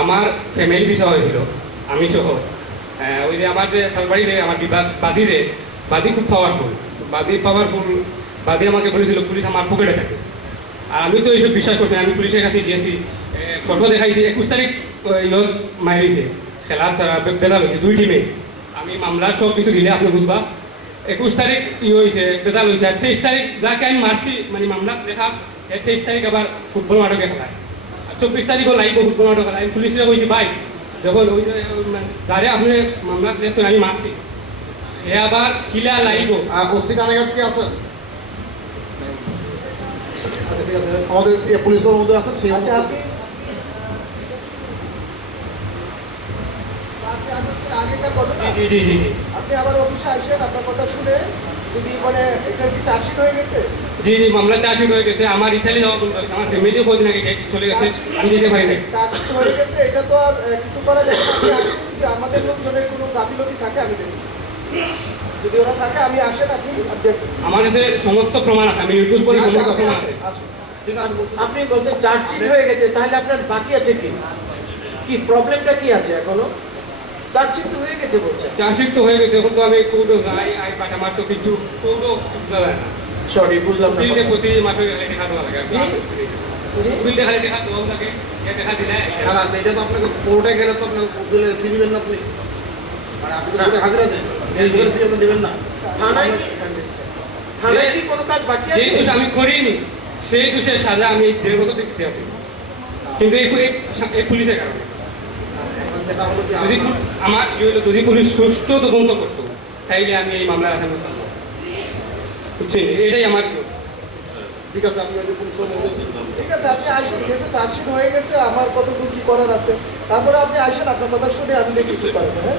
আমার ফ্যামিলি বিষয় হয়েছিল আমি সহ। আহ, ওই যে আমার যে থালবাড়িতে আমার বাদিরে বাদি খুব পাওয়ারফুল বাদি পাওয়ারফুল বাদি আমাকে বলেছিল পুলিশ আমার পকেটে থাকে। আর আমি তো এইসব বিশ্বাস করছি। আমি পুলিশের কাছে গিয়েছি। ফটো দেখাইছি একুশ তারিখ ইয়ত মারিছে খেলার তারা বেদাল হয়েছে দুই টিমে আমি মামলার সব কিছু দিলে আপনি বুঝবা। একুশ তারিখ ই হয়েছে বেদাল হয়েছে আর তেইশ তারিখ যাকে আমি মারছি মানে মামলা দেখা তেইশ তারিখ আবার ফুটবল মাঠকে খেলায়। চব্বিশ তারিখও লাগবে ফুটবল মাঠে খেলায় আমি পুলিশরা কইছি ভাই যখন ওই যে, মানে যারে আপনি মামলা দেখছেন আমি মারছি এ আবার কিলা লাগব ওসি কানেঘাট কি আছেন আচ্ছা, ঠিক আছে আমাদের পুলিশের মধ্যে আছেন সেই আচ্ছা আপনি পাঁচই আগস্টের আগেকার ঘটনা জি জি জি জি আপনি আবার অফিসে আসেন আপনার কথা শুনে যদি মানে এটা কি চার্জশিট হয়ে গেছে? জি জি মামলা চার্জশিট হয়ে গেছে। আমার ইটালি যাওয়া বন্ধ হয়েছে। আমার ফ্যামিলিও খোঁজ নাকি চলে গেছে আমি যেতে পারি নাই। চার্জশিট হয়ে গেছে এটা তো আর কিছু করা যাবে না। আপনি আসেন যদি আমাদের লোকজনের কোনো গাফিলতি থাকে আমি দেখব। যদি ওরা থাকে আমি আসেন আপনি আমার কাছে সমস্ত প্রমাণ আছে আমি সমস্ত প্রমাণ আছে। আপনি বলতে চার্জশিট হয়ে গেছে তাহলে আপনার বাকি আছে কি? কি প্রবলেমটা কি আছে এখনও? চার্জশিট তো হয়ে গেছে বলছেন চার্জশিট তো হয়ে গেছে এখন তো আমি যাই আই পাট আমার তো কিছু না। সরি বুঝলাম না বিলটা প্রতি মাসে গেলে দেওয়া লাগে বিলটা খালি দেওয়া লাগে এ দেখা দিলে না না এটা তো আপনাকে কোর্টে গেলে তো ফি দিবেন না আপনি। মানে আপনি তো কোর্টে হাজিরা দেন এই উকিলের ফি আপনি দেবেন না। থানায় কি থানায় কি কোনো কাজ বাকি আছে? দোষ আমি করিনি সেই দোষের সাজা আমি দেড় বছর দেখতে আছি কিন্তু এই পুলিশের কারণে আপনার দেখা হলো যে যদি আমার যদি কোনো সুষ্ঠু তদন্ত করতো তাইলে আমি এই মামলা রাখা করতাম। বুঝছেন? এটাই আমার ঠিক আছে, আপনি ঠিক আছে, আপনি আসেন যেহেতু চার্জশিট হয়ে গেছে, আমার কত দূর কি করার আছে? তারপরে আপনি আসেন আপনার কথা শুনে আমি দেখি কি করেন হ্যাঁ?